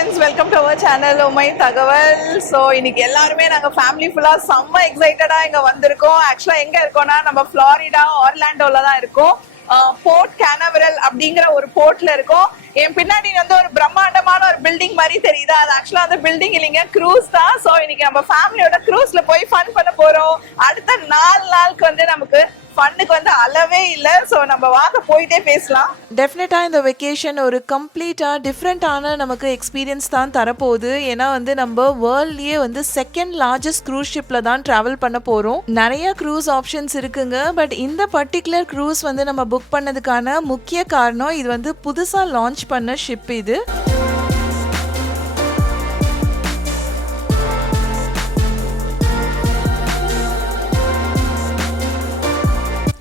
friends, welcome to our channel ஓமை தகவல். So இன்னைக்கு எல்லாருமே நாங்கள் ஃபேமிலி ஃபுல்லாக செம்ம எக்ஸைட்டடாக இங்கே வந்திருக்கோம். ஆக்சுவலாக எங்கே இருக்கோம்னா நம்ம ஃப்ளாரிடா ஆர்லாண்டோவில் தான் இருக்கோம். போர்ட் கேனவரல் அப்படிங்கிற ஒரு போர்ட்ல இருக்கோம். என் பின்னாடி வந்து ஒரு பிரம்மாண்டமான ஒரு பில்டிங் மாதிரி தெரியுது. அது ஆக்சுவலா அந்த பில்டிங் இல்லைங்க, க்ரூஸ் தான். ஸோ இன்னைக்கு நம்ம ஃபேமிலியோட க்ரூஸ்ல போய் ஃபன் பண்ண போறோம். அடுத்த 4 நாளுக்கு வந்து நமக்கு ஃபன்னுக்கு வந்து அளவே இல்லை. ஸோ நம்ம வாங்க போயிட்டே பேசலாம். டெஃபினட்டாக இந்த வெக்கேஷன் ஒரு கம்ப்ளீட்டாக டிஃப்ரெண்ட்டான நமக்கு எக்ஸ்பீரியன்ஸ் தான் தரப்போகுது. ஏன்னா வந்து நம்ம வேர்ல்ட்லேயே வந்து செகண்ட் லார்ஜஸ்ட் க்ரூஸ் ஷிப்பில் தான் ட்ராவல் பண்ண போகிறோம். நிறைய க்ரூஸ் ஆப்ஷன்ஸ் இருக்குங்க. பட் இந்த பர்டிகுலர் க்ரூஸ் வந்து நம்ம புக் பண்ணதுக்கான முக்கிய காரணம் இது வந்து புதுசாக லான்ச் பண்ண ஷிப். இது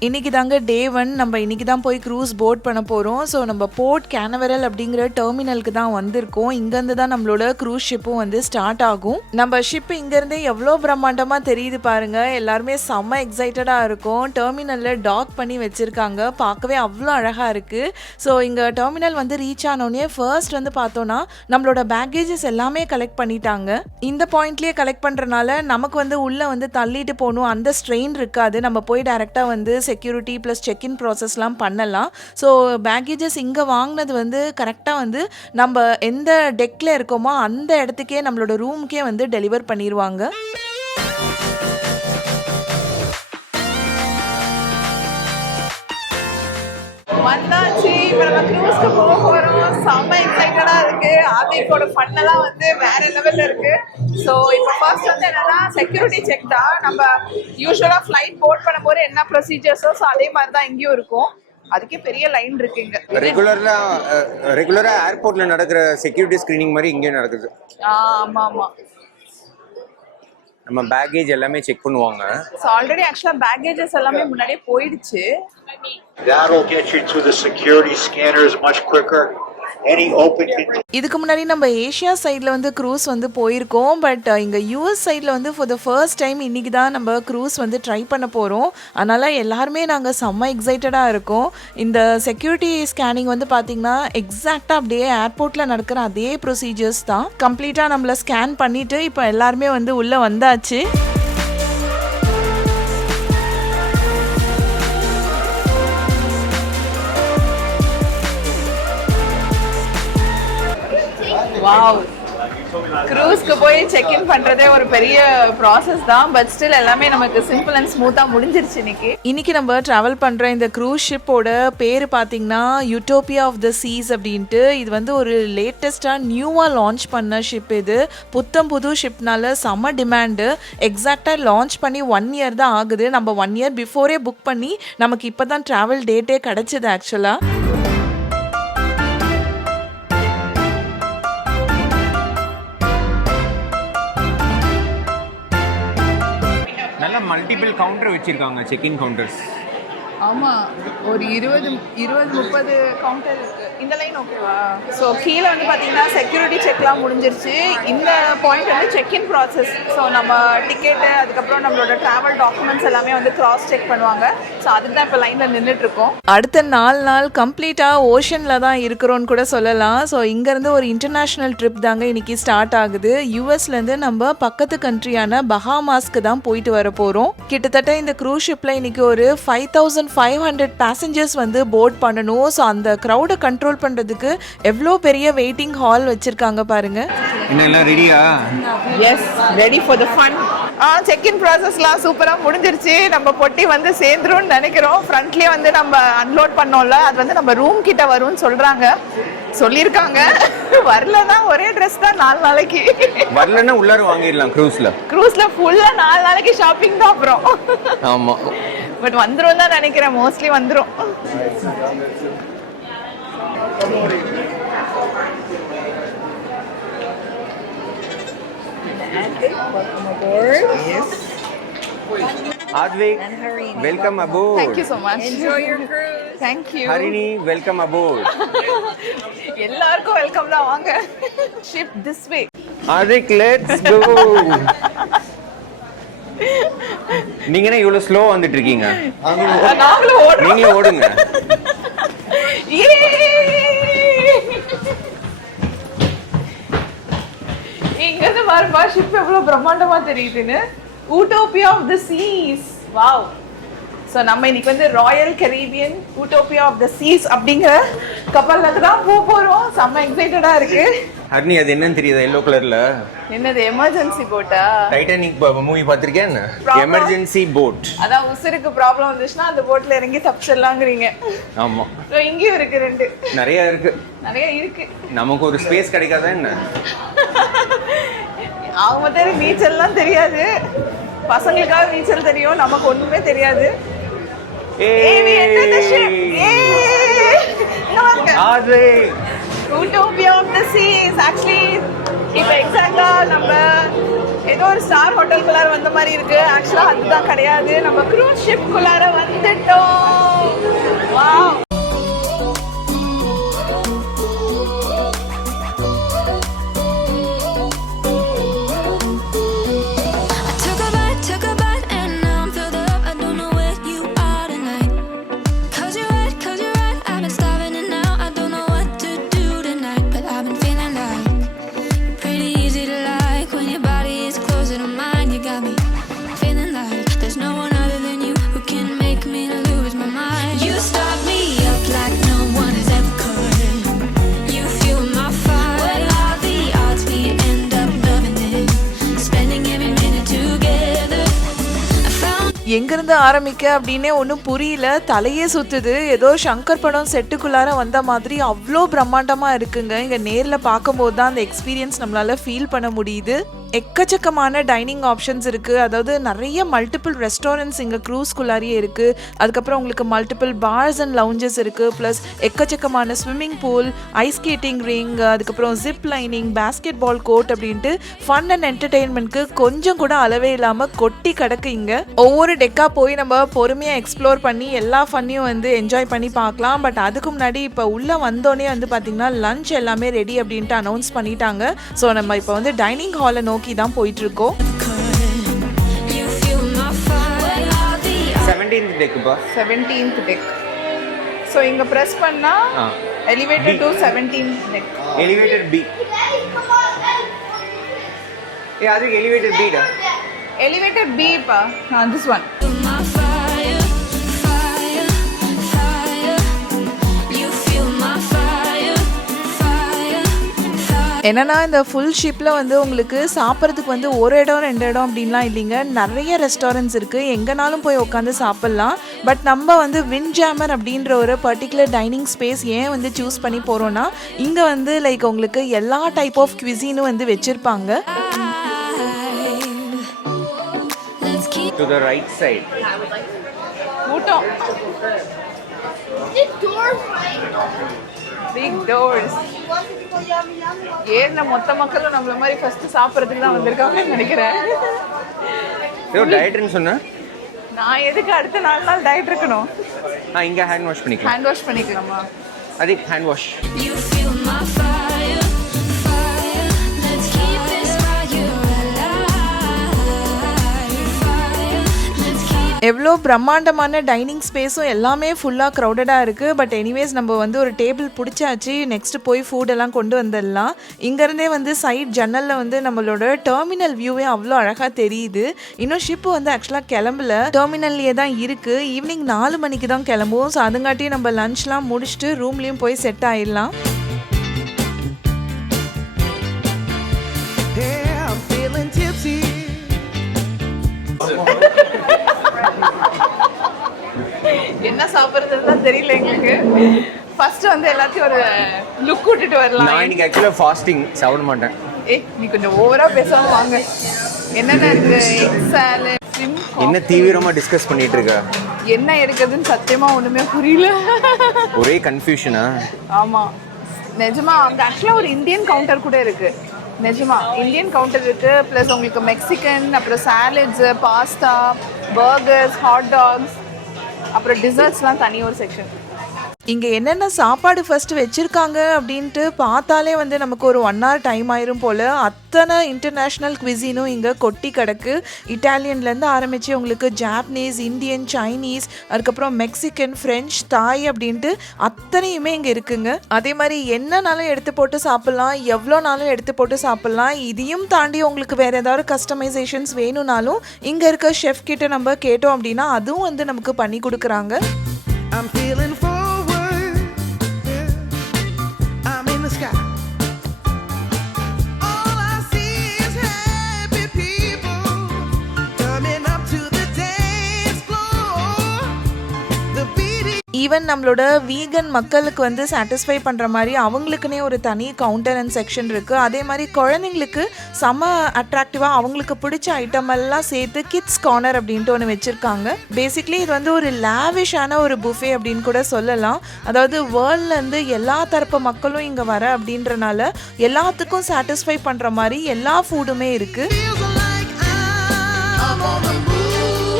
இன்றைக்கி தாங்க டே 1. நம்ம இன்றைக்கி தான் போய் க்ரூஸ் போட் பண்ண போகிறோம். ஸோ நம்ம போர்ட் கேனவரல் அப்படிங்கிற டெர்மினலுக்கு தான் வந்திருக்கோம். இங்கேருந்து தான் நம்மளோட க்ரூஸ் ஷிப்பும் வந்து ஸ்டார்ட் ஆகும். நம்ம ஷிப் இங்கேருந்தே எவ்வளோ பிரம்மாண்டமாக தெரியுது பாருங்கள். எல்லாருமே செம்ம எக்ஸைட்டடாக இருக்கும். டெர்மினலில் டாக் பண்ணி வச்சுருக்காங்க. பார்க்கவே அவ்வளோ அழகாக இருக்குது. ஸோ இங்கே டெர்மினல் வந்து ரீச் ஆனோடனே ஃபர்ஸ்ட் வந்து பார்த்தோன்னா நம்மளோட பேக்கேஜஸ் எல்லாமே கலெக்ட் பண்ணிட்டாங்க. இந்த பாயிண்ட்லேயே கலெக்ட் பண்ணுறனால நமக்கு வந்து உள்ளே வந்து தள்ளிட்டு போகணும் அந்த ஸ்ட்ரெயின் இருக்காது. நம்ம போய் டைரெக்டாக வந்து செக்யூரிட்டி ப்ளஸ் செக்இன் ப்ராசஸ்லாம் பண்ணலாம். ஸோ பேக்கேஜஸ் இங்கே வாங்கினது வந்து கரெக்டாக வந்து நம்ம எந்த டெக்கில் இருக்கோமோ அந்த இடத்துக்கே நம்மளோட ரூமுக்கே வந்து டெலிவர் பண்ணிடுவாங்க. வந்தாச்சு, இப்போ நம்ம க்ரூஸ்க்கு போக போகிறோம். செம்ம எக்ஸைட்டடாக இருக்குது. ஆதிக்கோட ஃபன்னெல்லாம் வந்து வேற லெவலில் இருக்குது. ஸோ இப்போ ஃபர்ஸ்ட் வந்து என்னன்னா செக்யூரிட்டி செக் தான். நம்ம யூஸ்வலாக ஃப்ளைட் போர்ட் பண்ணும்போது என்ன ப்ரொசீஜர்ஸோ ஸோ அதே மாதிரி தான் இங்கேயும் இருக்கும். அதுக்கே பெரிய லைன் இருக்கு இங்க. ரெகுலரா ஏர்போர்ட்ல நடக்கிற செக்யூரிட்டி ஸ்கிரீனிங் மாதிரி இங்கே நடக்குது. ஆமா ஆமா. நம்ம பேக்கேஜ் எல்லாமே செக் பண்ணுவாங்க. சோ ஆல்ரெடி एक्चुअली பேக்கேजेस எல்லாமே முன்னாடியே போயிடுச்சு. That'll get you to the security scanners much quicker. இதுக்கு முன்னாடி நம்ம ஏஷியா சைடில் வந்து க்ரூஸ் வந்து போயிருக்கோம். பட் இங்கே யூஎஸ் சைடில் வந்து ஃபார் த ஃபர்ஸ்ட் டைம் இன்றைக்கி தான் நம்ம க்ரூஸ் வந்து ட்ரை பண்ண போகிறோம். அதனால் எல்லாருமே நாங்கள் செம்ம எக்ஸைட்டடாக இருக்கோம். இந்த செக்யூரிட்டி ஸ்கேனிங் வந்து பார்த்திங்கன்னா எக்ஸாக்டாக அப்படியே ஏர்போர்ட்டில் நடக்கிற அதே ப்ரொசீஜர்ஸ் தான். கம்ப்ளீட்டாக நம்மளை ஸ்கேன் பண்ணிவிட்டு இப்போ எல்லாருமே வந்து உள்ளே வந்தாச்சு. வாவ், க்ரூஸ்க்கு போய் செக் இன் பண்றதே ஒரு பெரிய ப்ராசஸ் தான். பட் ஸ்டில் எல்லாமே நமக்கு சிம்பிள் அண்ட் ஸ்மூத்தா முடிஞ்சிருச்சு. இன்னைக்கு நம்ம டிராவல் பண்ற இந்த க்ரூஸ் ஷிப்போட பேர் பார்த்தீங்கன்னா யூட்டோபியா ஆஃப் த சீஸ் அப்படின்ட்டு. இது வந்து ஒரு லேட்டஸ்டா நியூவா லான்ச் பண்ண ஷிப். இது புத்தம் புது ஷிப்னால செம்ம டிமாண்டு. எக்ஸாக்டா லான்ச் பண்ணி 1 இயர் தான் ஆகுது. நம்ம 1 இயர் பிஃபோரே புக் பண்ணி நமக்கு இப்போதான் டிராவல் டேட்டே கிடைச்சது ஆக்சுவலா. மல்டிபிள் கவுண்டர் வச்சிருக்காங்க, செக்கிங் கவுண்டர்ஸ். ஆமா, ஒரு 20-30 கவுண்டர் இருக்கு. இந்த லைன் ஓகேவா? ஸோ கீழே வந்து பார்த்தீங்கன்னா செக்யூரிட்டி செக்லாம் முடிஞ்சிருச்சு. இந்த பாயிண்ட் வந்து செக்இன் ப்ராசஸ். ஸோ நம்ம டிக்கெட்டு அதுக்கப்புறம் நம்மளோட ட்ராவல் டாக்குமெண்ட்ஸ் எல்லாமே வந்து கிராஸ் செக் பண்ணுவாங்க. ஸோ அதுக்கு தான் இப்போ லைனில் நின்றுட்டுருக்கோம். அடுத்த 4 நாள் கம்ப்ளீட்டாக ஓஷனில் தான் இருக்கிறோன்னு கூட சொல்லலாம். ஸோ இங்கேருந்து ஒரு இன்டர்நேஷ்னல் ட்ரிப் தாங்க இன்றைக்கி ஸ்டார்ட் ஆகுது. யூஎஸ்லேருந்து நம்ம பக்கத்து கண்ட்ரியான பஹாமாஸ்க்கு தான் போயிட்டு வர போகிறோம். கிட்டத்தட்ட இந்த க்ரூஸ் ஷிப்பில் இன்றைக்கி ஒரு 5500 பேசஞ்சர்ஸ் வந்து போர்ட் பண்ணணும். ஸோ அந்த க்ரௌடை கண்ட்ரோல் பண்றதுக்கு எவ்வளோ பெரிய வெயிட்டிங் ஹால் வச்சிருக்காங்க பாருங்க. இன்னெல்லாம் ரெடியா? Yes, ready for the fun. Check in ப்ராசஸ்லாம் சூப்பராக முடிஞ்சிருச்சு. நம்ம பொட்டி வந்து சேர்ந்துரும்னு நினைக்கிறோம். ஃப்ரண்ட்லேயே வந்து நம்ம அன்லோட் பண்ணோம்ல, அது வந்து நம்ம ரூம் கிட்ட வரும்னு சொல்லியிருக்காங்க. வரலன்னா ஒரே ட்ரெஸ் தான் 4 நாளைக்கு. வரலன்னா உள்ளார வாங்கிடலாம். க்ரூஸ்ல ஃபுல்லாக 4 நாளைக்கு ஷாப்பிங் தான் அப்புறம். ஆமா, பட் வந்துரும் தான் நினைக்கிறேன். மோஸ்ட்லி வந்துரும். Welcome aboard. Yes. Advik, welcome aboard. Thank you so much. Enjoy your cruise. Thank you. Harini, welcome aboard. எல்லாருக்கும் வெல்கம் தான். வாங்க. Ship this way. Advik, let's go. நீங்க என்ன இவ்வளவு ஸ்லோ வந்துட்டு இருக்கீங்க? நாங்களும் ஓடுறோம். நீங்களும் ஓடுங்க. பாருப்பா ஷிப் எவ்வளவு பிரம்மாண்டமா தெரியுதுன்னு. Utopia of the seas. Wow. So நம்ம இன்னைக்கு வந்து Royal Caribbean Utopia of the seas அப்படிங்கிற கப்பலுக்கு தான் போறோம். செம்ம எக்ஸைட்டடா இருக்கு. ஹர்னி அது என்னன்னு தெரியுதா எல்லோ கலர்ல? என்னது எமர்ஜென்சி போட்டா? டைட்டானிக் மூவி பார்த்திருக்கேன். Emergency boat. அதான் உசுருக்கு ப்ராப்ளம் வந்துச்சுன்னா அந்த போட்ல இறங்கி தப்பிச்சிடலாங்கிறீங்க. ஆமா. இங்கேயும் இருக்கு 2. நிறைய இருக்கு. நிறைய இருக்கு. நமக்கு ஒரு ஸ்பேஸ் கிடைக்காதா என்ன? அவங்க மட்டும் நீச்சல்லாம் தெரியாது. பசங்களுக்காக நீச்சல் தெரியும், நமக்கு ஒண்ணுமே தெரியாது. Utopia of the Seas. Actually, இப்போ எக்ஸாக்டா நம்ம ஏதோ ஒரு ஸ்டார் ஹோட்டலுக்குள்ளார வந்த மாதிரி இருக்கு. ஆக்சுவலா அதுதான் கிடையாது, நம்ம க்ரூஸ் ஷிப்குள்ளார வந்துட்டோம். வாவ். எங்கேருந்து ஆரம்பிக்க அப்படின்னே ஒன்றும் புரியல, தலையே சுற்றுது. ஏதோ சங்கர் படம் செட்டுக்குள்ளார வந்த மாதிரி அவ்வளோ பிரம்மாண்டமாக இருக்குங்க. இங்கே நேரில் பார்க்கும்போது தான் அந்த எக்ஸ்பீரியன்ஸ் நம்மளால் ஃபீல் பண்ண முடியுது. எக்கச்சக்கமான டைனிங் ஆப்ஷன்ஸ் இருக்குது. அதாவது நிறைய மல்டிபிள் ரெஸ்டாரண்ட்ஸ் இங்கே க்ரூஸ்குள்ளாரியே இருக்குது. அதுக்கப்புறம் உங்களுக்கு மல்டிபிள் பார்ஸ் அண்ட் லவுஞ்சஸ் இருக்குது. ப்ளஸ் எக்கச்சக்கமான swimming pool, ice skating rink, அதுக்கப்புறம் ஜிப் லைனிங், பேஸ்கெட் பால் கோர்ட் அப்படின்ட்டு ஃபன் அண்ட் என்டர்டெயின்மெண்ட்க்கு கொஞ்சம் கூட அளவே இல்லாமல் கொட்டி கிடக்கு இங்கே. ஒவ்வொரு டெக்காக போய் நம்ம பொறுமையாக எக்ஸ்ப்ளோர் பண்ணி எல்லா ஃபன்னையும் வந்து என்ஜாய் பண்ணி பார்க்கலாம். பட் அதுக்கு முன்னாடி இப்போ உள்ளே வந்தோடனே வந்து பார்த்திங்கன்னா லஞ்ச் எல்லாமே ரெடி அப்படின்ட்டு அனௌன்ஸ் பண்ணிட்டாங்க. ஸோ நம்ம இப்போ வந்து டைனிங் ஹாலை நோக்கி தான் போயிட்டு இருக்கோம். 17th deck பா. 17th deck. ஸோ இங்கே ப்ரெஸ் பண்ணால் elevator to 17th deck. Elevator B. அது எலிவேட்டர் பி டா. எலிவேட்டர் பி பா. This one. என்னன்னா இந்த ஃபுல் ஷிப்பில் வந்து உங்களுக்கு சாப்பிட்றதுக்கு வந்து ஒரு இடம் 2 இடம் அப்படின்லாம் இல்லைங்க. நிறைய ரெஸ்டாரண்ட்ஸ் இருக்குது, எங்கேனாலும் போய் உட்காந்து சாப்பிட்லாம். பட் நம்ம வந்து விண்ட்ஜாமர் அப்படின்ற ஒரு பர்டிகுலர் டைனிங் ஸ்பேஸ் ஏன் வந்து சூஸ் பண்ணி போகிறோன்னா, இங்கே வந்து லைக் உங்களுக்கு எல்லா டைப் ஆஃப் குவிசினும் வந்து வச்சுருப்பாங்க. To the right side. கூட்டம். Big doors. ஏறின மொத்த மக்களும் நம்மள மாதிரி ஃபர்ஸ்ட் சாப்பிட்றதுக்கு தான் வந்திருக்காங்கன்னு நினைக்கிறேன். ஏதோ டயட்னு சொன்னா நான் எதுக்கு அடுத்த 4 நாள் டயட் இருக்கணும்? இங்க ஹேண்ட் வாஷ் பண்ணிக்கலாம். ஹேண்ட் வாஷ் பண்ணிக்கலாமா? அது ஹேண்ட் வாஷ். எவ்வளோ பிரம்மாண்டமான டைனிங் ஸ்பேஸும் எல்லாமே ஃபுல்லாக க்ரௌடடாக இருக்குது. பட் எனிவேஸ் நம்ம வந்து ஒரு டேபிள் பிடிச்சாச்சு. நெக்ஸ்ட்டு போய் ஃபுட்டெல்லாம் கொண்டு வந்துடலாம். இங்கேருந்தே வந்து சைட் ஜன்னலில் வந்து நம்மளோட டெர்மினல் வியூவே அவ்வளோ அழகாக தெரியுது. இன்னும் ஷிப்பு வந்து ஆக்சுவலாக கிளம்பல, டெர்மினல்லையே தான் இருக்குது. ஈவினிங் 4 மணிக்கு தான் கிளம்புவோம். ஸோ அதுங்காட்டியும் நம்ம லஞ்ச்லாம் முடிச்சுட்டு ரூம்லேயும் போய் செட் ஆகிடலாம். என்ன சாப்பிடுறதுன்னு தெரியல எங்களுக்கு. ஃபர்ஸ்ட் வந்து எல்லாத்தையும் ஒரு லுக் விட்டுட்டு வரலாம். நான் இன்னைக்கு ஆக்சுவலா ஃபாஸ்டிங் சாப்பிட மாட்டேன். நீ கொஞ்சம் ஓவரா பேசாம வாங்க. என்னென்ன இருக்கு? எக் சாலட், என்ன தீவிரமா டிஸ்கஸ் பண்ணிட்டு இருக்க? என்ன எடுக்கிறதுன்னு சத்தியமா ஒண்ணுமே புரியல. ஒரே கன்ஃபியூஷனா? ஆமா நிஜமா. அங்க ஆக்சுவலா ஒரு இந்தியன் கவுண்டர் கூட இருக்கு. நிஜமா இந்தியன் கவுண்டர் இருக்கு. ப்ளஸ் உங்களுக்கு மெக்சிகன், அப்புறம் salads, pasta, burgers, hot tax, அப்புறம் டிசர்ட்ஸ்லாம் தனி ஒரு செக்ஷன். இங்க என்னென்ன சாப்பாடு ஃபர்ஸ்ட் வச்சிருக்காங்க அப்படின்ட்டு பார்த்தாலே வந்து நமக்கு ஒரு 1 hour டைம் ஆயிரும் போல. அத்தனை இன்டர்நேஷ்னல் குவிசினும் இங்க கொட்டி கிடக்கு. இட்டாலியன்லேருந்து ஆரம்பிச்சு உங்களுக்கு ஜாப்பனீஸ், இந்தியன், சைனீஸ், அதுக்கப்புறம் மெக்சிகன், ஃப்ரெஞ்ச், தாய் அப்படின்ட்டு அத்தனையுமே இங்க இருக்குங்க. அதே மாதிரி என்னன்னாலும் எடுத்து போட்டு சாப்பிடலாம், எவ்வளோனாலும் எடுத்து போட்டு சாப்பிடலாம். இதையும் தாண்டி உங்களுக்கு வேற ஏதாவது கஸ்டமைசேஷன்ஸ் வேணும்னாலும் இங்க இருக்க ஷெஃப் கிட்ட நம்ம கேட்டோம் அப்படின்னா அதுவும் வந்து நமக்கு பண்ணி கொடுக்குறாங்க. I'm feeling forward, yeah. I'm in the sky. All I see is happy people coming up to the dance floor. The beat even நம்மளோட வீகன் மக்களுக்கு வந்து சாட்டிஸ்ஃபை பண்ணுற மாதிரி அவங்களுக்குன்னே ஒரு தனி கவுண்டர் அண்ட் செக்ஷன் இருக்குது. அதே மாதிரி குழந்தைங்களுக்கு செம்ம அட்ராக்டிவாக அவங்களுக்கு பிடிச்ச ஐட்டம் எல்லாம் சேர்த்து கிட்ஸ் கார்னர் அப்படின்ட்டு ஒன்று வச்சுருக்காங்க. பேசிக்லி இது வந்து ஒரு லேவிஷான ஒரு புஃபே அப்படின்னு கூட சொல்லலாம். அதாவது வேர்ல்ட்லேருந்து எல்லா தரப்பு மக்களும் இங்கே வர அப்படின்றனால எல்லாத்துக்கும் சாட்டிஸ்ஃபை பண்ணுற மாதிரி எல்லா ஃபுட்டுமே இருக்குது. feels like I'm on the move,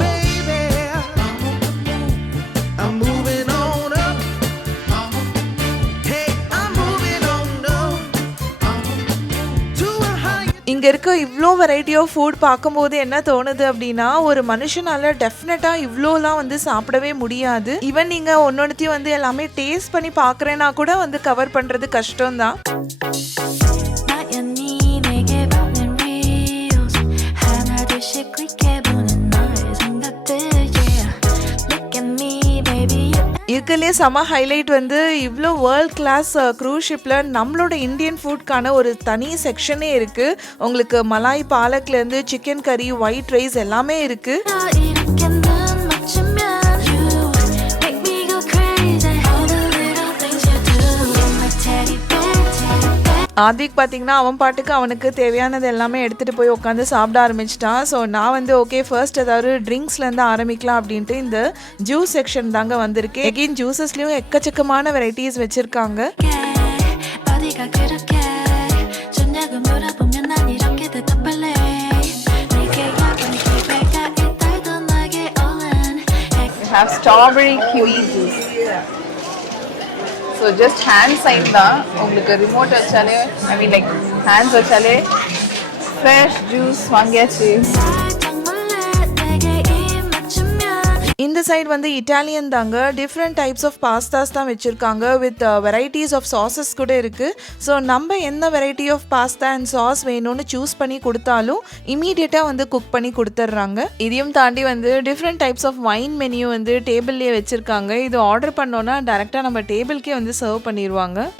baby. I'm moving on up. Hey, I'm moving on up to a higher. இங்கே இருக்க இவ்வளோ வெரைட்டி ஆஃப் ஃபுட் பார்க்கும்போது என்ன தோணுது அப்படின்னா ஒரு மனுஷனால டெஃபினட்டாக இவ்வளோலாம் வந்து சாப்பிடவே முடியாது. ஈவன் நீங்கள் ஒன்னொன்னுத்தையும் வந்து எல்லாமே டேஸ்ட் பண்ணி பார்க்குறேன்னா கூட வந்து கவர் பண்ணுறது கஷ்டம்தான். 나연히 내게 보낸 reels 하나둘씩 클릭해보는 너의 생각들 yeah. Look at me baby you இதுக்குள்ளே செம ஹைலைட் வந்து இவ்வளோ வேர்ல்ட் கிளாஸ் க்ரூஸ் ஷிப்பில் நம்மளோட இந்தியன் ஃபுட்கான ஒரு தனி செக்ஷனே இருக்குது. உங்களுக்கு மலாய் பாலக்லேருந்து சிக்கன் கறி, ஒயிட் ரைஸ் எல்லாமே இருக்குது. 이렇게 눈 맞추면 you make me go crazy all the little things you do you're my teddy bear, teddy bear. Adhik பார்த்தீங்கன்னா அவன் பாட்டுக்கு அவனுக்கு தேவையானது எல்லாமே எடுத்துகிட்டு போய் உட்காந்து சாப்பிட ஆரம்பிச்சிட்டான். ஸோ நான் வந்து ஓகே ஃபர்ஸ்ட் ஏதாவது ட்ரிங்க்ஸ்லேருந்து ஆரம்பிக்கலாம் அப்படின்ட்டு இந்த ஜூஸ் செக்ஷன் தாங்க வந்திருக்கு. எகெயின் ஜூஸஸ்லேயும் எக்கச்சக்கமான வெரைட்டிஸ் வச்சுருக்காங்க. 어디가 그렇게 좋냐고 물어보면 난 이렇게 대답할래 네게 약간 기회가 있달도 나게 얼른 We have strawberry kiwi juice. So just hand sign தான் உங்களுக்கு ரிமோட் வச்சாலே ஐ மீன் லைக் ஹேண்ட்ஸ் வச்சாலே ஃப்ரெஷ் ஜூஸ் வாங்கியாச்சு. 살짝 몰래 내게 입 맞추면 இந்த சைடு வந்து இட்டாலியன் தாங்க. டிஃப்ரெண்ட் டைப்ஸ் ஆஃப் பாஸ்தாஸ் தான் வச்சுருக்காங்க வித் வெரைட்டிஸ் ஆஃப் சாஸஸ் கூட இருக்குது. ஸோ நம்ம என்ன variety of pasta and sauce வேணும்னு சூஸ் பண்ணி கொடுத்தாலும் இமீடியட்டாக வந்து குக் பண்ணி கொடுத்துட்றாங்க. இதையும் தாண்டி வந்து different types of wine menu வந்து டேபிள்லேயே வச்சுருக்காங்க. இது ஆர்டர் பண்ணோன்னா டேரெக்டாக நம்ம டேபிள்கே வந்து சர்வ் பண்ணிடுவாங்க.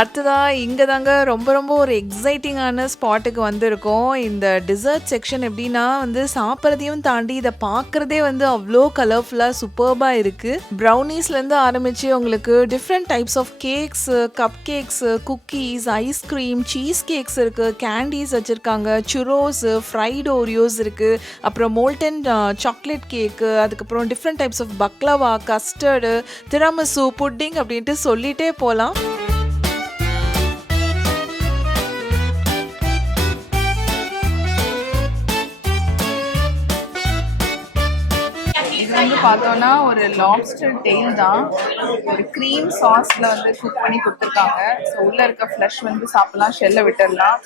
அடுத்ததா இங்கே தாங்க ரொம்ப ஒரு எக்ஸைட்டிங்கான ஸ்பாட்டுக்கு வந்திருக்கோம். இந்த டிசர்ட் செக்ஷன் எப்படின்னா வந்து சாப்பிட்றதையும் தாண்டி இதை பார்க்குறதே வந்து அவ்வளோ கலர்ஃபுல்லாக சூப்பர்பாக இருக்குது. ப்ரௌனீஸ்லேருந்து ஆரம்பித்து உங்களுக்கு different types of cakes, cup cakes, cookies, ice cream, cheese cakes இருக்குது, கேண்டீஸ் வச்சுருக்காங்க, சுரோஸு, ஃப்ரைடு ஓரியோஸ் இருக்குது, அப்புறம் மோல்டன் சாக்லேட் கேக்கு, அதுக்கப்புறம் different types of baklava, custard, tiramisu, pudding அப்படின்ட்டு சொல்லிகிட்டே போகலாம். இது வந்து பார்த்தோன்னா ஒரு லாப்ஸ்டர் டெயில் தான். ஒரு க்ரீம் சாஸ்ல வந்து குக் பண்ணி கொடுத்துருக்காங்க. ஸோ உள்ள இருக்க ஃப்ளஷ் வந்து சாப்பிடலாம், ஷெல்லை விட்டுடலாம்.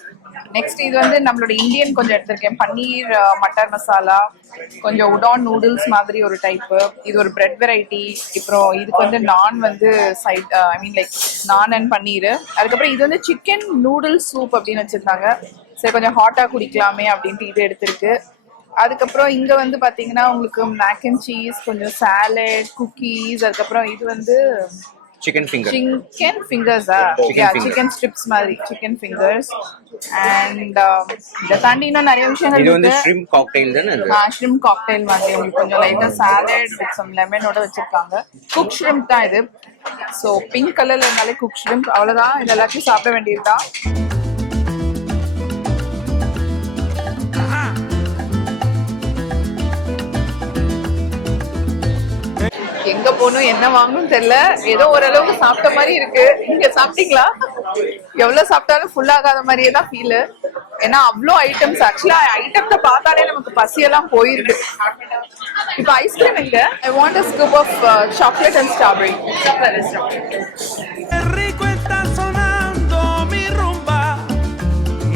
நெக்ஸ்ட் இது வந்து நம்மளோட இந்தியன் கொஞ்சம் எடுத்திருக்கேன். பன்னீர் மட்டர் மசாலா, கொஞ்சம் உடான் நூடுல்ஸ் மாதிரி ஒரு டைப்பு. இது ஒரு பிரெட் வெரைட்டி. அப்புறம் இதுக்கு வந்து நான் வந்து சைட் ஐ மீன் லைக் நான் அண்ட் பன்னீர். அதுக்கப்புறம் இது வந்து சிக்கன் நூடுல்ஸ் சூப் அப்படின்னு வச்சுருந்தாங்க. சரி கொஞ்சம் ஹாட்டாக குடிக்கலாமே அப்படின்ட்டு இது எடுத்திருக்கு. அதுக்கப்புறம் இங்கே வந்து பார்த்தீங்கன்னா உங்களுக்கு மேக் அண்ட் சீஸ், கொஞ்சம் சாலட், குக்கீஸ், அதுக்கப்புறம் இது வந்து சிக்கன் ஃபிங்கர்ஸா சிக்கன் ஸ்ட்ரிப்ஸ் மாதிரி சிக்கன் ஃபிங்கர்ஸ். அண்ட் இதை தாண்டி இன்னும் நிறைய விஷயங்கள் இது வந்து இருக்கு. ஷ்ரிம்ப் காக்டெயில் தானே? ஷ்ரிம்ப் காக்டெயில் மாதிரி உங்களுக்கு கொஞ்சம் லைட்டாக சாலட் வித் சம் லெமனோட வச்சிருக்காங்க. குக் ஷ்ரிம்ப் தான் இது. ஸோ பிங்க் கலர்ல இருந்தாலே குக் ஷ்ரிம்ப். அவ்வளோதான், இது எல்லாத்தையும் சாப்பிட வேண்டியதுதான். எங்க போகணும் என்ன வாங்கணும்னு தெரியல. ஏதோ ஓரளவுக்கு சாப்பிட்ட மாதிரி இருக்கு. நீங்க சாப்பிட்டீங்களா? எவ்வளவு சாப்பிட்டாலும் ஃபுல் ஆகாத மாதிரியே தான் ஃபீல். ஏன்னா அவ்வளோ ஐட்டம்ஸ். ஆக்சுவலா ஐட்டத்தை பார்த்தாலே நமக்கு பசியெல்லாம் போயிருக்கு. இப்போ ஐஸ்கிரீம் எங்க? I want a scoop of chocolate and strawberry. Qué rico está sonando mi rumba.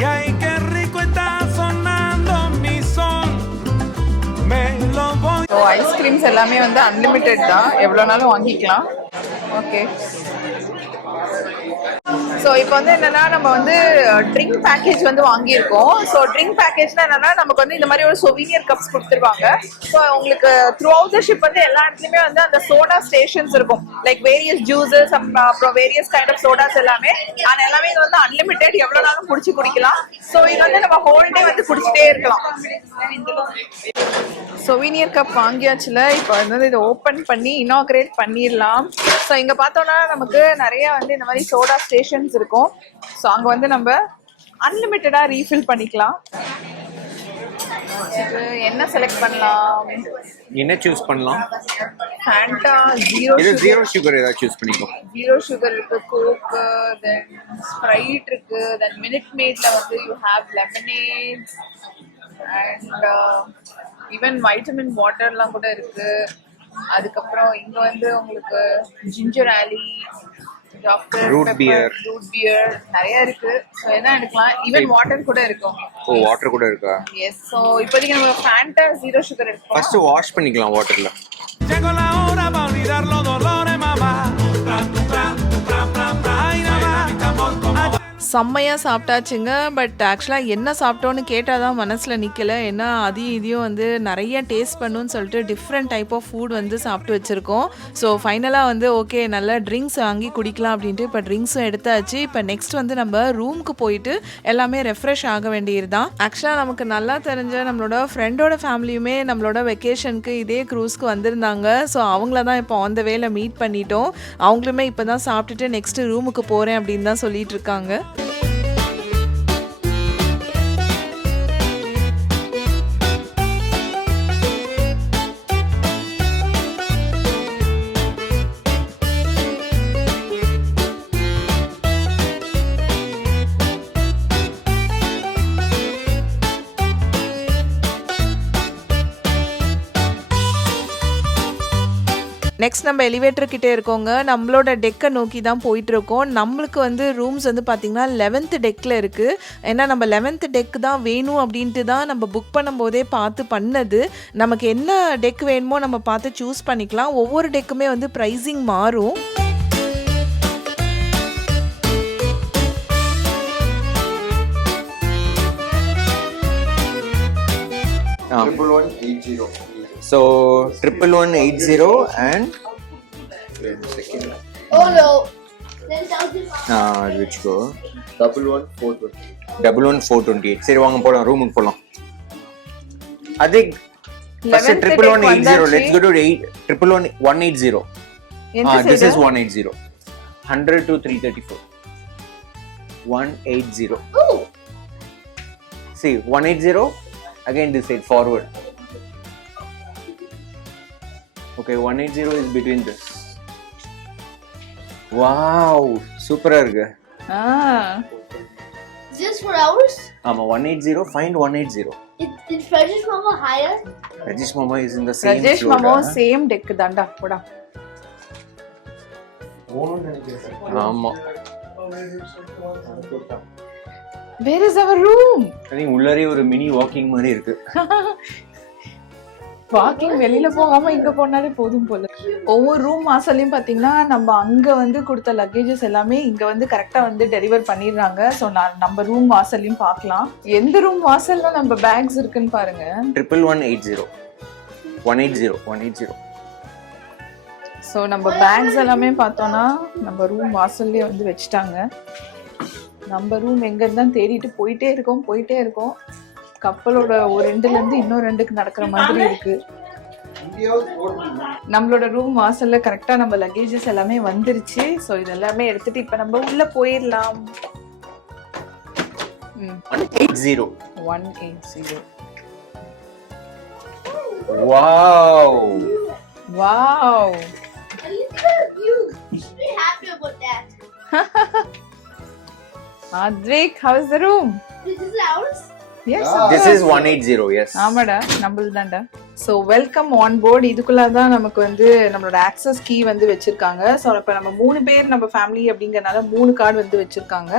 Y ay, qué rico está sonando mi son. Me lo voy. So ice creams எல்லாமே வந்து அன்லிமிட்டெட் தான், எவ்வளோனாலும் வாங்கிக்கலாம். ஓகே. ஸோ இப்போ வந்து என்னன்னா நம்ம வந்து ட்ரிங்க் பேக்கேஜ் வந்து வாங்கியிருக்கோம். ஸோ ட்ரிங்க் பேக்கேஜ்னா என்னன்னா நமக்கு வந்து இந்த மாதிரி ஒரு சொவீனியர் கப்ஸ் கொடுத்துருவாங்க. ஸோ உங்களுக்கு த்ரூ அவுட் த ஷிப் வந்து எல்லா இடத்துலையுமே வந்து அந்த சோடா ஸ்டேஷன்ஸ் இருக்கும். லைக் வேரியஸ் ஜூஸஸ் அப்புறம் வேரியஸ் கைண்ட் ஆஃப் சோடாஸ் எல்லாமே. ஆனால் எல்லாமே இது வந்து அன்லிமிட்டெட், எவ்வளோ நாளும் குடிச்சு குடிக்கலாம். ஸோ இது வந்து நம்ம ஹோல் டே வந்து குடிச்சிட்டே இருக்கலாம். சொவீனியர் கப் வாங்கியாச்சுல, இப்போ வந்து இதை ஓப்பன் பண்ணி இனாகிரேட் பண்ணிடலாம். ஸோ இங்கே பார்த்தோம்னா நமக்கு நிறைய வந்து இந்த மாதிரி சோடா ஸ்டேஷன்ஸ் இருக்கும். ஸோ அங்கே வந்து நம்ம அன்லிமிட்டடாக ரீஃபில் பண்ணிக்கலாம். என்ன செலக்ட் பண்ணலாம்? என்ன சூஸ் பண்ணலாம்? ஃபேண்டா ஜீரோ சுகர் ஏதாவது சூஸ் பண்ணிக்கோ. ஜீரோ சுகர் இருக்கு, கோக், தென் ஸ்ப்ரைட் இருக்கு, தென் மினிட் மேட்ல வந்து you have lemonade and even vitamin வாட்டர்லாம் கூட இருக்கு. அதுக்கப்புறம் இங்க வந்து உங்களுக்கு ஜிஞ்சர் ஆலி, டாக்டர் ரூட் பியர் நிறைய இருக்கு. ஸோ என்ன எடுக்கலாம். ஈவன் வாட்டர் கூட இருக்கும். ஓ, வாட்டர் கூட இருக்கா? எஸ். ஸோ இப்போதைக்கு நம்ம ஃபேண்டா ஜீரோ சுகர் எடுப்போம். ஃபர்ஸ்ட் வாஷ் பண்ணிக்கலாம் வாட்டர்ல. Llegó la hora para olvidar los dolores, mamá. Ay, mamá. செம்மையாக சாப்பிட்டாச்சுங்க. பட் ஆக்சுவலாக என்ன சாப்பிட்டோன்னு கேட்டால் தான் மனசில் நிற்கலை. ஏன்னா அதையும் இதையும் வந்து நிறைய டேஸ்ட் பண்ணுன்னு சொல்லிட்டு டிஃப்ரெண்ட் டைப் ஆஃப் ஃபுட் வந்து சாப்பிட்டு வச்சுருக்கோம். ஸோ ஃபைனலாக வந்து ஓகே நல்லா ட்ரிங்க்ஸ் வாங்கி குடிக்கலாம் அப்படின்ட்டு இப்போ ட்ரிங்க்ஸும் எடுத்தாச்சு. இப்போ நெக்ஸ்ட் வந்து நம்ம ரூமுக்கு போயிட்டு எல்லாமே ரெஃப்ரெஷ் ஆக வேண்டியது தான். ஆக்சுவலாக நமக்கு நல்லா தெரிஞ்ச நம்மளோட ஃப்ரெண்டோட ஃபேமிலியுமே நம்மளோட வெக்கேஷனுக்கு இதே க்ரூஸ்க்கு வந்திருந்தாங்க. ஸோ அவங்கள தான் இப்போ அந்த வேலை மீட் பண்ணிட்டோம். அவங்களுமே இப்போ தான் சாப்பிட்டுட்டு நெக்ஸ்ட்டு ரூமுக்கு போகிறேன் அப்படின்னு தான் சொல்லிட்டு இருக்காங்க. நெக்ஸ்ட் நம்ம எலிவேட்டர் கிட்டே இருக்கோங்க. நம்மளோட டெக்கை நோக்கி தான் போயிட்டுருக்கோம். நம்மளுக்கு வந்து ரூம்ஸ் வந்து பார்த்திங்கன்னா 11th டெக்கில் இருக்குது. ஏன்னா நம்ம 11th டெக் தான் வேணும் அப்படின்ட்டு தான் நம்ம புக் பண்ணும்போதே பார்த்து பண்ணது. நமக்கு என்ன டெக் வேணுமோ நம்ம பார்த்து சூஸ் பண்ணிக்கலாம். ஒவ்வொரு டெக்குமே வந்து ப்ரைஸிங் மாறும். So 1180 and second. Oh no. Which go? 11,428. சரி வாங்க போலாம், ரூமுக்கு போலாம். அதே first 1180. Let's go to 180. This is 180. 100 to 334. 180. Ooh. See 180. Again this side forward. Okay, 180 is between this. Wow, super இருக்கு. Just for hours? ஆமா 180, find 180. Is Rajesh Mama higher? Rajesh Mama is in the same Rajesh floor. Mama same deck தான்டா போடா. ஆமா. Where is our room? I think உள்ளாரே ஒரு mini walking மாதிரி இருக்கு. Walking வெளியில போகாம இங்க போனாலே போதும் போல. ஒவ்வொரு ரூம் வாசல்லையும் பாத்தீங்கன்னா நம்ம அங்க வந்து கொடுத்த லக்கேஜஸ் எல்லாமே இங்க வந்து கரெக்டா வந்து டெலிவர் பண்ணிடுறாங்க. ஸோ நம்ம ரூம் வாசல்லையும் பார்க்கலாம். எந்த ரூம் வாசல்ல நம்ம பேக்ஸ் இருக்குன்னு பாருங்க. 1180. 180. ஸோ நம்ம பேக்ஸ் எல்லாமே பார்த்தோம்னா நம்ம ரூம் வாசல்லே வந்து வச்சுட்டாங்க. நம்ம ரூம் எங்க இருந்தாலும் தேடிட்டு போயிட்டே இருக்கோம். கப்பலோட ஒரு ரெண்டுல இருந்து இன்னொரு ரெண்டுக்கு நடக்கிற மாதிரி இருக்கு. நம்மளோட ரூம் வாசல்ல கரெக்டா நம்ம லக்கேஜஸ் எல்லாமே வந்துருச்சு. ஸோ இது எல்லாமே எடுத்துட்டு இப்ப நம்ம உள்ள போயிடலாம். 180. 180. Wow. Wow. Advik, how is the room? This is ours? Yes. This is 180, yes. ஆமாடா நம்மளது தான்டா. So welcome on board. இதுக்குள்ள தான் நமக்கு வந்து நம்மளோட ஆக்சஸ் கீ வந்து வச்சிருக்காங்க. ஸோ இப்போ நம்ம 3 பேர் நம்ம ஃபேமிலி அப்படிங்கறனால 3 கார்டு வந்து வச்சிருக்காங்க.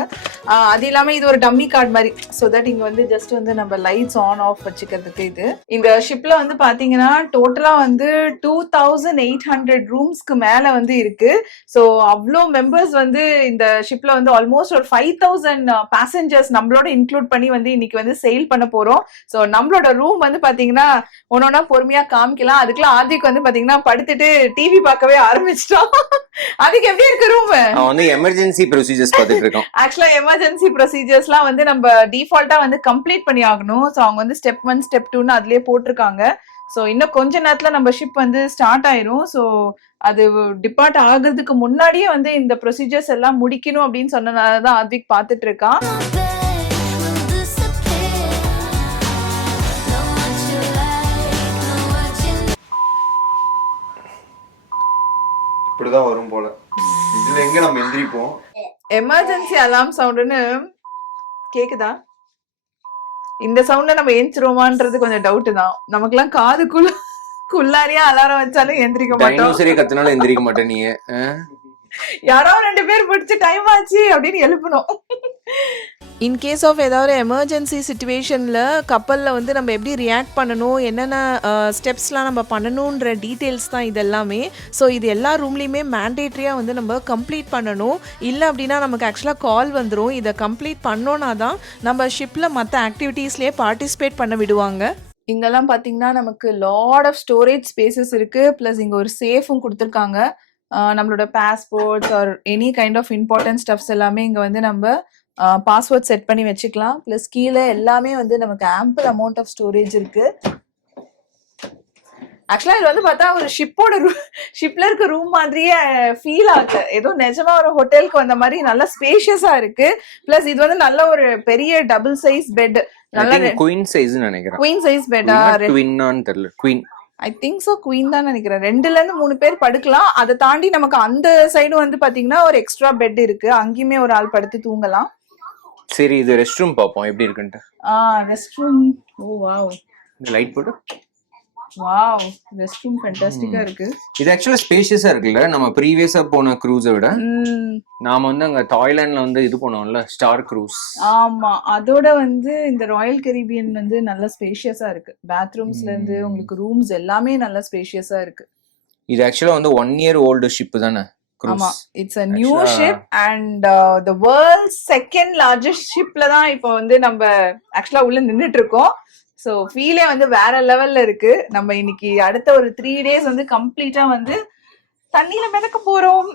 அது இல்லாமல் இது ஒரு டம்மி கார்டு மாதிரி. ஸோ தட் இங்கே வந்து ஜஸ்ட் வந்து நம்ம லைட்ஸ் ஆன் ஆஃப் வச்சுக்கிறதுக்கு இது. இந்த ஷிப்ல வந்து பார்த்தீங்கன்னா டோட்டலாக வந்து 2800 ரூம்ஸ்க்கு மேலே வந்து இருக்கு. ஸோ அவ்வளோ மெம்பர்ஸ் வந்து இந்த ஷிப்ல வந்து ஆல்மோஸ்ட் ஒரு 5000 பேசஞ்சர்ஸ் நம்மளோட இன்க்ளூட் பண்ணி வந்து இன்னைக்கு வந்து சேல் பண்ண போறோம். ஸோ நம்மளோட ரூம் வந்து பாத்தீங்கன்னா ஒன்னொன்னா பொறுமையா காமிக்கலாம். அதுக்கெல்லாம் ஆதிக்கு வந்து பாத்தீங்கன்னா படுத்துட்டு டிவி பார்க்கவே ஆரம்பிச்சிட்டோம். அதுக்கு எப்படி இருக்கு ரூம்? நான் வந்து எமர்ஜென்சி ப்ரொசீஜர்ஸ் பார்த்துட்டு இருக்கோம். ஆக்சுவலா எமர்ஜென்சி ப்ரொசீஜர்ஸ்லாம் வந்து நம்ம டிஃபால்ட்டா வந்து கம்ப்ளீட் பண்ணி ஆகணும். ஸோ அவங்க வந்து ஸ்டெப் 1 ஸ்டெப் 2ன்னு அதுலயே போட்டிருக்காங்க. ஸோ இன்னும் கொஞ்ச நேரத்துல நம்ம ஷிப் வந்து ஸ்டார்ட் ஆயிரும். ஸோ அது டிபார்ட் ஆகுறதுக்கு முன்னாடியே வந்து இந்த ப்ரொசீஜர்ஸ் எல்லாம் முடிக்கணும் அப்படின்னு சொன்னனாலதான் ஆத்விக் பார்த்துட்டு இருக்கான். இப்படிதான் வரும் போல. இதுல எங்க நம்ம எந்திரிப்போம்? எமர்ஜென்சி அலார்ம் சவுண்டுன்னு கேக்குதா? இந்த சவுண்ட்ல நம்ம எந்திரிச்சிருவோமான்றது கொஞ்சம் டவுட் தான். நமக்குலாம் காதுக்குள்ளாரியா அலாரம் வச்சாலும் எந்திரிக்க மாட்டோம். டைனோசரே கத்துனாலும் எந்திரிக்க மாட்டேன். நீ யாரோ 2 பேர் பிடிச்சு டைம் ஆச்சு அப்படின்னு எழுப்பணும். இன்கேஸ் ஆஃப் ஏதாவது எமர்ஜென்சி சுச்சுவேஷனில் கப்பலில் வந்து நம்ம எப்படி ரியாக்ட் பண்ணணும், என்னென்ன ஸ்டெப்ஸ்லாம் நம்ம பண்ணணுன்ற டீட்டெயில்ஸ் தான் இதெல்லாமே. ஸோ இது எல்லா ரூம்லேயுமே மேண்டேட்ரியாக வந்து நம்ம கம்ப்ளீட் பண்ணணும். இல்லை அப்படின்னா நமக்கு ஆக்சுவலாக கால் வந்துடும். இதை கம்ப்ளீட் பண்ணோன்னா தான் நம்ம ஷிப்பில் மற்ற ஆக்டிவிட்டீஸ்லேயே பார்ட்டிசிபேட் பண்ண விடுவாங்க. இங்கெல்லாம் பார்த்தீங்கன்னா நமக்கு லாட் ஆஃப் ஸ்டோரேஜ் ஸ்பேசஸ் இருக்குது. ப்ளஸ் இங்கே ஒரு சேஃபும் கொடுத்துருக்காங்க. நம்மளோட passports or any kind of important stuffs எல்லாமே இங்கே வந்து நம்ம பாஸ்வேர்ட் செட் பண்ணி வச்சுக்கலாம். ப்ளஸ் கீழே எல்லாமே வந்து நமக்கு ஆம்பிள் அமௌண்ட் ஆஃப் ஸ்டோரேஜ் இருக்கு. ஆக்சுவலா இது வந்து பார்த்தா ஒரு ஷிப்ல இருக்க ரூம் மாதிரியே ஃபீல் ஆகுது. ஏதோ நிஜமா ஒரு ஹோட்டலுக்கு வந்த மாதிரி நல்ல ஸ்பேஷியஸா இருக்கு. பிளஸ் இது வந்து நல்ல ஒரு பெரிய டபுள் சைஸ் பெட். நல்ல குயின் சைஸ் நினைக்கிறேன். குயின் சைஸ் பெட்டா? ட்வின்னான்னு தெரியல. Queen I think so queen தான் நினைக்கிறேன். 2ல இருந்து 3 பேர் படுக்கலாம். அதை தாண்டி நமக்கு அந்த சைடு வந்து பாத்தீங்கன்னா ஒரு எக்ஸ்ட்ரா பெட் இருக்கு. அங்கேயுமே ஒரு ஆள் படுத்து தூங்கலாம். சரி, இது ரெஸ்ட் ரூம் பாப்போம் எப்படி இருக்குன்னு. Rest room. ஓ வாவ். இந்த லைட் போடு. வாவ், ரெஸ்ட் ரூம் ஃபேண்டாஸ்டிக்கா இருக்கு. இது ஆக்சுவலா ஸ்பேஷியஸா இருக்குல்ல. நம்ம ப்ரீவியஸா போன க்ரூஸை விட நாம வந்து அங்க தாய்லாந்துல வந்து இது போனோம்ல, ஸ்டார் க்ரூஸ். ஆமா, அதோட வந்து இந்த ராயல் கரீபியன் வந்து நல்ல ஸ்பேஷியஸா இருக்கு. பாத்ரூம்ஸ்ல இருந்து உங்களுக்கு ரூம்ஸ் எல்லாமே நல்ல ஸ்பேஷியஸா இருக்கு. இது ஆக்சுவலா வந்து 1 year old ஷிப் தானே. ஆமா, it's a new ship and the world's second largest shipல தான் இப்போ வந்து நம்ம ஆக்சுவலா உள்ள நின்னுட்டு இருக்கோம். ஸோ ஃபீலே வந்து வேற லெவல்ல இருக்கு. நம்ம இன்னைக்கு அடுத்த ஒரு 3 days வந்து கம்ப்ளீட்டா வந்து தண்ணியில மிதக்க போறோம்.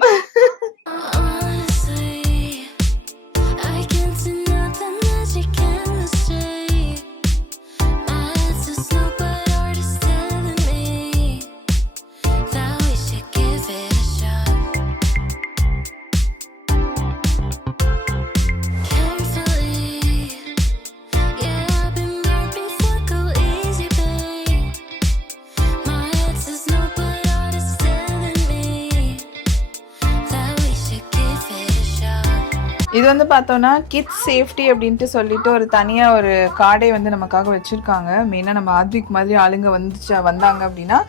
இது வந்து பார்த்தோம்னா கிட்ஸ் சேஃப்டி அப்படின்ட்டு சொல்லிட்டு ஒரு தனியாக ஒரு கார்டே வந்து நமக்காக வச்சுருக்காங்க. மெயினாக நம்ம ஆத்விக் மாதிரி ஆளுங்க வந்தாங்க அப்படின்னா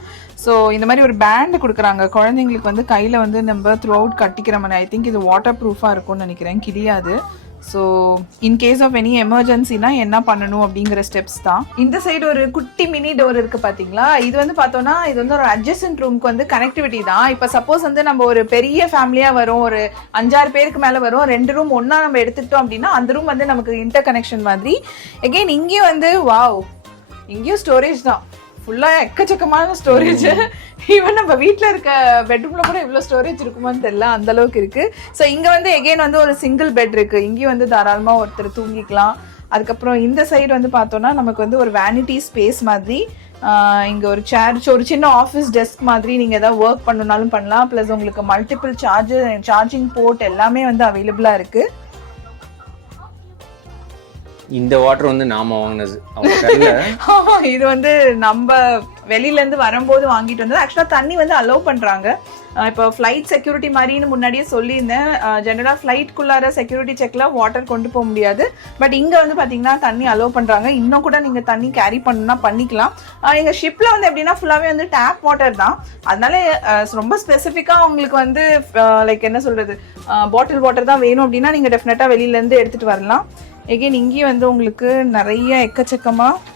ஸோ இந்த மாதிரி ஒரு பேண்டு கொடுக்குறாங்க குழந்தைங்களுக்கு வந்து கையில் வந்து நம்ம த்ரூ அவுட் கட்டிக்கிற மாதிரி. ஐ திங்க் இது வாட்டர் ப்ரூஃபாக இருக்கும்னு நினைக்கிறேன், கிளியாது. ஸோ இன்கேஸ் ஆஃப் எனி எமர்ஜென்சினா என்ன பண்ணணும் அப்படிங்கிற ஸ்டெப்ஸ் தான். இந்த சைடு ஒரு குட்டி மினி டோர் இருக்கு பாத்தீங்களா. இது வந்து பார்த்தோம்னா இது வந்து ஒரு அட்ஜசன்ட் ரூம்க்கு வந்து கனெக்டிவிட்டி தான். இப்போ சப்போஸ் வந்து நம்ம ஒரு பெரிய ஃபேமிலியா வரும், ஒரு 5-6 பேருக்கு மேல வரும், 2 ரூம் ஒன்னா நம்ம எடுத்துக்கிட்டோம் அப்படின்னா அந்த ரூம் வந்து நமக்கு இன்டர் கனெக்ஷன் மாதிரி. எகைன் இங்கேயும் வந்து வாவ், இங்கேயும் ஸ்டோரேஜ் தான் ஃபுல்லா, எக்கச்சக்கமான ஸ்டோரேஜ். ஈவன் நம்ம வீட்டில் இருக்க பெட்ரூம்ல கூட இவ்வளோ ஸ்டோரேஜ் இருக்குமான்னு தெரியல, அந்த அளவுக்கு இருக்கு. ஸோ இங்க வந்து எகெயின் வந்து ஒரு சிங்கிள் பெட் இருக்கு. இங்கேயும் வந்து தாராளமா ஒருத்தர் தூங்கிக்கலாம். அதுக்கப்புறம் இந்த சைடு வந்து பார்த்தோம்னா நமக்கு வந்து ஒரு வேனிட்டி ஸ்பேஸ் மாதிரி. இங்க ஒரு சேர், ஒரு சின்ன ஆஃபீஸ் டெஸ்க் மாதிரி நீங்க ஏதாவது ஒர்க் பண்ணணும்னாலும் பண்ணலாம். பிளஸ் உங்களுக்கு மல்டிபிள் சார்ஜிங் போர்ட் எல்லாமே வந்து அவைலபிளா இருக்கு. இந்த வாட்டர் வந்து நாம வாங்கினது. இது வந்து நம்ம வெளியில இருந்து வரும்போது வாங்கிட்டு வந்தது. ஆக்சுவலா தண்ணி வந்து அலோவ் பண்றாங்க. இப்போ ஃப்ளைட் செக்யூரிட்டி மாதிரின்னு முன்னாடியே சொல்லியிருந்தேன். ஜென்ரலாக ஃப்ளைட்குள்ளார செக்யூரிட்டி செக்கில் வாட்டர் கொண்டு போக முடியாது. பட் இங்கே வந்து பார்த்தீங்கன்னா தண்ணி அலோவ் பண்ணுறாங்க. இன்னும் கூட நீங்கள் தண்ணி கேரி பண்ணணும்னா பண்ணிக்கலாம். எங்கள் ஷிப்பில் வந்து எப்படின்னா ஃபுல்லாகவே வந்து டேப் வாட்டர் தான். அதனால ரொம்ப ஸ்பெசிஃபிக்காக உங்களுக்கு வந்து லைக் என்ன சொல்கிறது, பாட்டில் வாட்டர் தான் வேணும் அப்படின்னா நீங்கள் டெஃபினட்டாக வெளியிலேருந்து எடுத்துகிட்டு வரலாம். எகெயின் இங்கேயும் வந்து உங்களுக்கு நிறைய எக்கச்சக்கமாக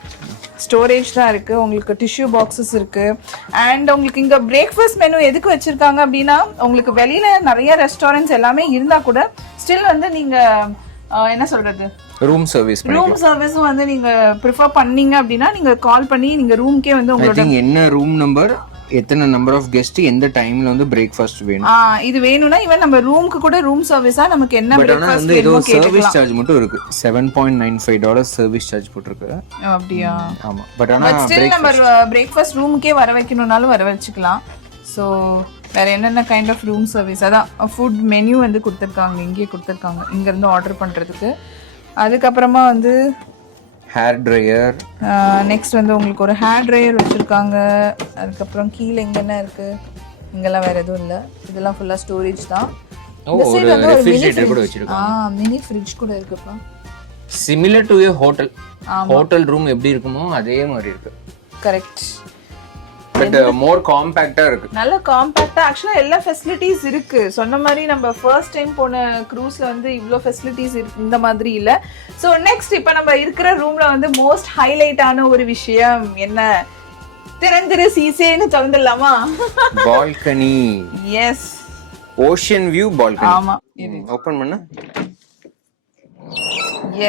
ஸ்டோரேஜ் தான் இருக்குது. உங்களுக்கு டிஷ்யூ பாக்ஸஸ் இருக்குது. அண்ட் உங்களுக்கு இங்கே பிரேக்ஃபாஸ்ட் மெனு எதுக்கு வச்சுருக்காங்க அப்படின்னா, உங்களுக்கு வெளியில் நிறைய ரெஸ்டாரண்ட்ஸ் எல்லாமே இருந்தால் கூட ஸ்டில் வந்து நீங்கள் என்ன சொல்கிறது, ரூம் சர்வீஸும் வந்து நீங்கள் ப்ரிஃபர் பண்ணீங்க அப்படின்னா நீங்கள் கால் பண்ணி நீங்கள் ரூம்க்கே வந்து உங்களோட என்ன ரூம் நம்பர், எத்தனை நம்பர் ஆஃப் கெஸ்ட், எந்த டைம்ல வந்து பிரேக்ஃபாஸ்ட் வேணும், இது வேணும்னா ஈவன் நம்ம ரூமுக்கு கூட ரூம் சர்வீஸா நமக்கு என்ன பிரேக்ஃபாஸ்ட் வந்து ஏதோ வேணுமோ சர்வீஸ் கேட்கலாம். சார்ஜ் மட்டும் இருக்கு. $7.95 சர்வீஸ் சார்ஜ் போட்டுருக்கு. அப்படியா? ஆமா. பட் ஆனா ஸ்டில் நம்ம பிரேக்ஃபாஸ்ட் ரூமுக்கே வர வைக்கணும்னாலும் வர வச்சுக்கலாம். ஸோ வேற என்னென்ன கைண்ட் ஆஃப் ரூம் சர்வீஸ், அதான் ஃபுட் மெனு வந்து கொடுத்துருக்காங்க, இங்கேயே கொடுத்துருக்காங்க இங்கேருந்து ஆர்டர் பண்ணுறதுக்கு. அதுக்கப்புறமா வந்து ஹேர் ட்ரையர், நெக்ஸ்ட் வந்து உங்களுக்கு ஒரு ஹேர் ட்ரையர் வச்சுருக்காங்க. அதுக்கப்புறம் கீழே இங்கே என்ன இருக்குது, இங்கெல்லாம் வேறு எதுவும் இல்லை. இதெல்லாம் ஃபுல்லாக ஸ்டோரேஜ் தான். இந்த சைடு வந்து ஒரு மினி ஃப்ரிட்ஜ் கூட இருக்குப்பா. Similar to a hotel room எப்படி இருக்குமோ அதே மாதிரி இருக்கு. கரெக்ட். பட் மோர் காம்பாக்டா இருக்கு. நல்ல காம்பாக்டா. ஆக்சுவலா எல்லா ஃபெசிலிட்டிஸ் இருக்கு. சொன்ன மாதிரி நம்ம ஃபர்ஸ்ட் டைம் போன க்ரூஸ்ல வந்து இவ்ளோ ஃபெசிலிட்டிஸ் இந்த மாதிரி இல்ல. ஸோ நெக்ஸ்ட் இப்போ நம்ம இருக்கிற ரூம்ல வந்து மோஸ்ட் ஹைலைட்டான ஒரு விஷயம் என்ன, திறந்திரு சீசேன்னு திறந்துடலாமா? Balcony. Yes, ocean view balcony. ஆமா, ஓபன் பண்ணு.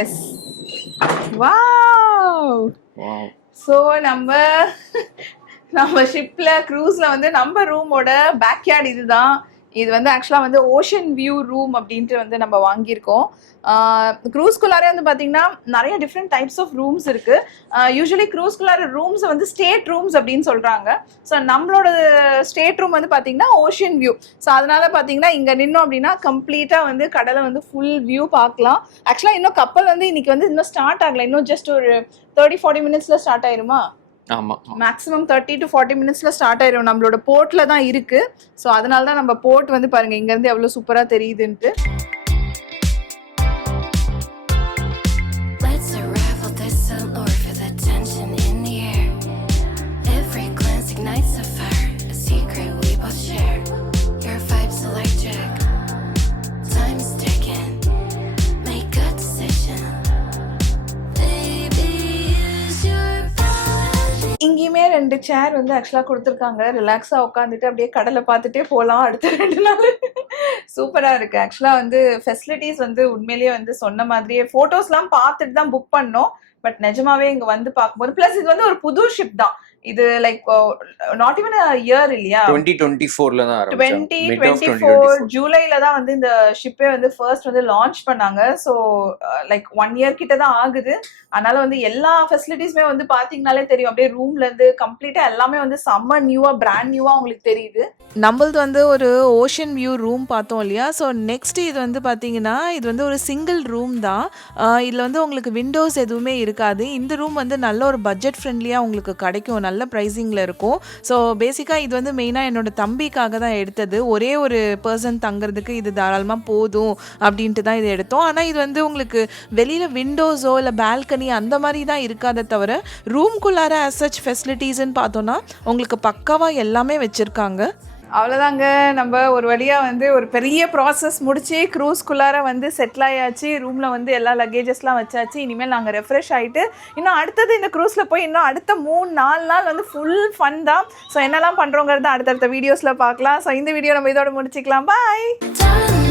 Yes, wow. ஸோ நம்ம ஷிப்ல க்ரூஸ்ல வந்து நம்ம ரூமோட பேக்யார்ட் இதுதான். இது வந்து ஆக்சுவலாக வந்து ஓஷன் வியூ ரூம் அப்படின்ட்டு வந்து நம்ம வாங்கியிருக்கோம். க்ரூஸ்குள்ளாரே வந்து பார்த்தீங்கன்னா நிறைய டிஃப்ரெண்ட் டைப்ஸ் ஆஃப் ரூம்ஸ் இருக்குது. யூஸ்வலி க்ரூஸ்குள்ளார ரூம்ஸை வந்து ஸ்டேட் ரூம்ஸ் அப்படின்னு சொல்கிறாங்க. ஸோ நம்மளோட ஸ்டேட் ரூம் வந்து பார்த்தீங்கன்னா ஓஷன் வியூ. ஸோ அதனால பார்த்தீங்கன்னா இங்கே நின்னோம் அப்படின்னா கம்ப்ளீட்டாக வந்து கடலை வந்து ஃபுல் வியூ பார்க்கலாம். ஆக்சுவலாக இன்னும் கப்பல் வந்து இன்னைக்கு வந்து இன்னும் ஸ்டார்ட் ஆகலை. இன்னும் ஜஸ்ட் ஒரு 30-40 மினிட்ஸில் ஸ்டார்ட் ஆயிருமா? ஆமா, மேக்ஸிமம் 30 to 40 மினிட்ஸ்ல ஸ்டார்ட் ஆயிரும். நம்மளோட போர்ட்ல தான் இருக்கு. ஸோ அதனால தான் நம்ம போர்ட் வந்து பாருங்க இங்க இருந்து எவ்வளவு சூப்பரா தெரியுதுன்ட்டு. Let's unravel this allure for the tension in the air. Every glance ignites a fire, a secret we both share. Your vibe's electric, time's ticking. Make a decision, baby. Use your இங்கேயுமே 2 சேர் வந்து ஆக்சுவலாக கொடுத்துருக்காங்க. ரிலாக்ஸாக உட்காந்துட்டு அப்படியே கடலை பார்த்துட்டே போகலாம் அடுத்த 2 நாள். சூப்பராக இருக்குது. ஆக்சுவலாக வந்து ஃபெசிலிட்டிஸ் வந்து உண்மையிலேயே வந்து சொன்ன மாதிரியே ஃபோட்டோஸ்லாம் பார்த்துட்டு தான் புக் பண்ணோம். பட் நிஜமாவே இங்கே வந்து பார்க்கும்போது ப்ளஸ் இது வந்து ஒரு புது ஷிப் தான். இது like not even a year இல்லையா, 2024ல தான் ஆரம்பிச்சாங்க. 2024 ஜூலைல தான் வந்து இந்த ஷிப்பே வந்து ஃபர்ஸ்ட் வந்து லான்ச் பண்ணாங்க. ஸோ லைக் 1 year கிட்ட தான் ஆகுது. அதனால வந்து எல்லா ஃபெசிலிட்டிஸுமே வந்து பாத்தீங்கன்னாலே தெரியும். அப்படியே ரூம்ல இருந்து கம்ப்ளீட்டா எல்லாமே வந்து செம்ம நியூவா, பிராண்ட் நியூவா உங்களுக்கு தெரியுது. நம்மளது வந்து ஒரு ஓஷன் வியூ ரூம் பார்த்தோம் இல்லையா. ஸோ நெக்ஸ்ட் இது வந்து பார்த்தீங்கன்னா இது வந்து ஒரு சிங்கிள் ரூம் தான். இதில் வந்து உங்களுக்கு விண்டோஸ் எதுவுமே இருக்காது. இந்த ரூம் வந்து நல்ல ஒரு பட்ஜெட் ஃப்ரெண்ட்லியாக உங்களுக்கு கிடைக்கும், நல்ல ப்ரைஸிங்கில் இருக்கும். ஸோ பேசிக்காக இது வந்து மெயினாக என்னோட தம்பிக்காக தான் எடுத்தது. ஒரே ஒரு பர்சன் தங்குறதுக்கு இது தாராளமாக போதும் அப்படின்ட்டு தான் இது எடுத்தோம். ஆனால் இது வந்து உங்களுக்கு வெளியில் விண்டோஸோ இல்லை பால்கனி அந்த மாதிரி தான் இருக்காத தவிர ரூம்குள்ளார as such ஃபெசிலிட்டிஸ்ன்னு பார்த்தோன்னா உங்களுக்கு பக்காவாக எல்லாமே வச்சுருக்காங்க. அவ்வளோதாங்க, நம்ம ஒரு வழியாக வந்து ஒரு பெரிய ப்ராசஸ் முடிச்சு க்ரூஸ்குள்ளார வந்து செட்டில் ஆயாச்சு. ரூமில் வந்து எல்லா லக்கேஜஸ்லாம் வச்சாச்சு. இனிமேல் நாங்கள் ரெஃப்ரெஷ் ஆகிட்டு இன்னும் அடுத்தது இந்த க்ரூஸில் போய் இன்னும் அடுத்த 3-4 நாள் வந்து ஃபுல் ஃபன் தான். ஸோ என்னெல்லாம் பண்ணுறோங்கிறத அடுத்தடுத்த வீடியோஸில் பார்க்கலாம். ஸோ இந்த வீடியோ நம்ம இதோட முடிச்சுக்கலாம். பாய்.